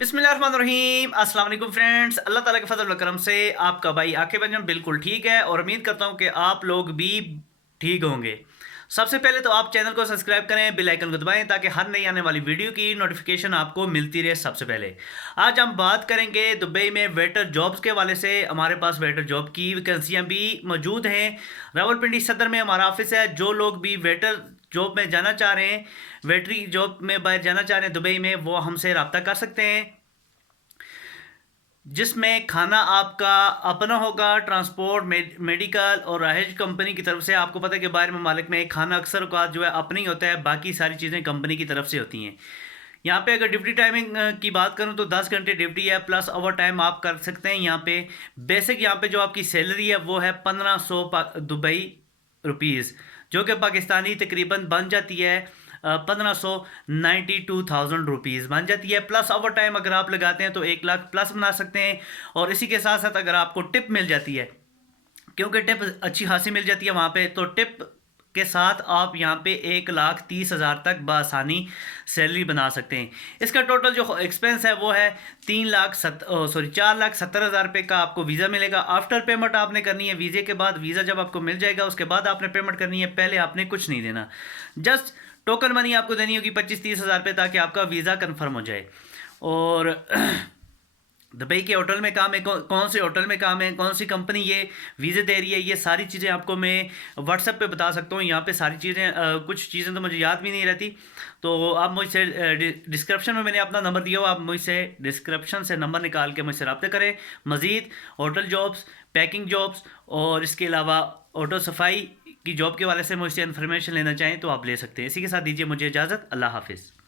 बिस्मिल्लाहिर्रहमानिर्रहीम। अस्सलाम वालेकुम फ्रेंड्स। अल्लाह ताला के फजल व करम से आपका भाई आके बंजम बिल्कुल ठीक है और उम्मीद करता हूँ कि आप लोग भी ठीक होंगे। सबसे पहले तो आप चैनल को सब्सक्राइब करें, बेल आइकन को दबाएं ताकि हर नई आने वाली वीडियो की नोटिफिकेशन आपको मिलती रहे। सबसे पहले आज हम बात करेंगे दुबई में वेटर जॉब्स के हवाले से। हमारे पास वेटर जॉब की वैकेंसियाँ भी मौजूद हैं। रावलपिंडी सदर में हमारा ऑफिस है। जो लोग भी वेटर जॉब में जाना चाह रहे हैं, वेटरी जॉब में बाहर जाना चाह रहे हैं दुबई में, वो हमसे रब्ता कर सकते हैं, जिसमें खाना आपका अपना होगा। ट्रांसपोर्ट, मेडिकल और रहायश कंपनी की तरफ से। आपको पता है कि बाहर ममालिक में खाना अक्सर का जो है अपना ही होता है, बाकी सारी चीज़ें कंपनी की तरफ से होती हैं। यहाँ पे अगर ड्यूटी टाइमिंग की बात करूँ तो 10 घंटे ड्यूटी है, प्लस ओवर टाइम आप कर सकते हैं। यहाँ पे बेसिक यहाँ पे जो आपकी सैलरी है वो है 1500 दुबई रुपीज़, जो कि पाकिस्तानी तकरीबन बन जाती है 1592,000 रुपीज़ बन जाती है। प्लस ओवर टाइम अगर आप लगाते हैं तो 1 लाख प्लस बना सकते हैं। और इसी के साथ साथ अगर आपको टिप मिल जाती है, क्योंकि टिप अच्छी खासी मिल जाती है वहाँ पे, तो टिप के साथ आप यहाँ पे 1,30,000 तक बआसानी सैलरी बना सकते हैं। इसका टोटल जो एक्सपेंस है वो है 4,70,000 रुपये का आपको वीज़ा मिलेगा। आफ्टर पेमेंट आपने करनी है वीज़े के बाद। वीज़ा जब आपको मिल जाएगा उसके बाद आपने पेमेंट करनी है, पहले आपने कुछ नहीं देना। जस्ट टोकन मनी आपको देनी होगी 25-30 हज़ार रुपये, ताकि आपका वीज़ा कन्फर्म हो जाए। और दुबई के होटल में काम है, कौन से होटल में काम है, कौन सी कंपनी ये वीज़े दे रही है, ये सारी चीज़ें आपको मैं व्हाट्सएप पे बता सकता हूँ। यहाँ पे सारी चीज़ें कुछ चीज़ें तो मुझे याद भी नहीं रहती, तो आप मुझसे डिस्क्रिप्शन में मैंने अपना नंबर दिया हो, आप मुझसे डिस्क्रिप्शन से नंबर निकाल के मुझसे रब्ता करें। मज़ीद होटल जॉब्स, पैकिंग जॉब्स और इसके अलावा ऑटो सफाई की जॉब के वाले से मुझसे इन्फॉर्मेशन लेना चाहें तो आप ले सकते हैं। इसी के साथ दीजिए मुझे इजाज़त। अल्लाह हाफिज़।